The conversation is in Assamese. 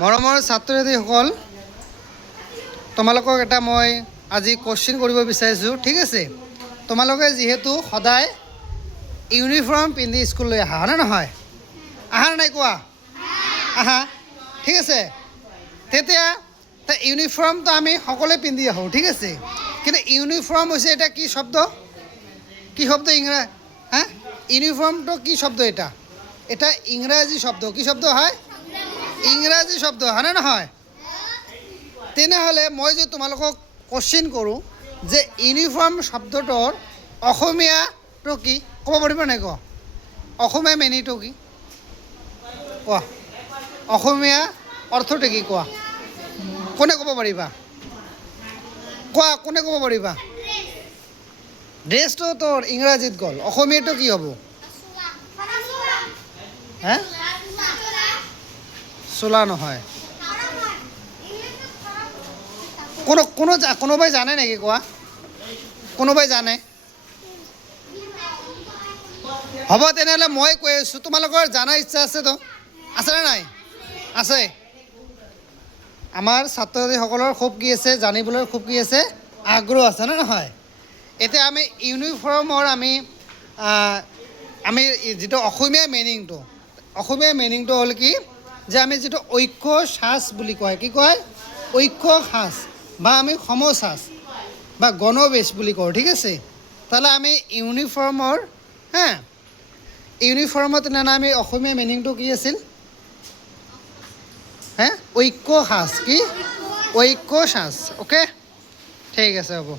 মৰমৰ ছাত্ৰ ছাত্ৰীসকল, তোমালোকক এটা মই আজি কোশ্চিন কৰিব বিচাৰিছোঁ, ঠিক আছে? তোমালোকে যিহেতু সদায় ইউনিফৰ্ম পিন্ধি স্কুললৈ আহা, হয়নে নহয়? আহা নাই কোৱা? আহা, ঠিক আছে? তেতিয়া ইউনিফৰ্মটো আমি সকলোৱে পিন্ধি আহোঁ, ঠিক আছে? কিন্তু ইউনিফৰ্ম হৈছে এটা কি শব্দ? কি শব্দ হা? ইউনিফৰ্মটো কি শব্দ? এটা ইংৰাজী শব্দ। কি শব্দ হয়? ইংৰাজী শব্দ, হয়নে নহয়? তেনেহ'লে মই যে তোমালোকক কোশ্চিন কৰোঁ যে ইউনিফৰ্ম শব্দটোৰ অসমীয়াটো কি ক'ব পাৰিবা নাই? কোৱা, অসমীয়া মিনিংটো কি কোৱা? অসমীয়া অৰ্থটো কি কোৱা? কোনে ক'ব পাৰিবা? কোৱা, কোনে ক'ব পাৰিবা? ড্ৰেছটো তোৰ ইংৰাজীত গ'ল, অসমীয়াটো কি হ'ব? হে, চোলা নহয়। কোনোবাই জানে নেকি? কোৱা, কোনোবাই জানে? হ'ব, তেনেহ'লে মই কৈ আছোঁ, তোমালোকৰ জানাৰ ইচ্ছা আছেতো? আছেনে নাই? আছে। আমাৰ ছাত্ৰ ছাত্ৰীসকলৰ খুব কি আছে, জানিবলৈ খুব কি আছে, আগ্ৰহ আছে, নে নহয়? এতিয়া আমি ইউনিফৰ্মৰ আমি যিটো অসমীয়া মিনিংটো হ'ল কি, যে আমি যিটো ঐক্য সাজ বুলি কয়, কি কয়? ঐক্য সাজ বা আমি সমসাজ বা গণবেশ বুলি কওঁ, ঠিক আছে? তাহলে আমি ইউনিফৰ্মৰ তেনেহ'লে আমি অসমীয়া মিনিংটো কি আছিল? ঐক্য সাজ। কি? ঐক্য সাজ। অ'কে, ঠিক আছে, হ'ব।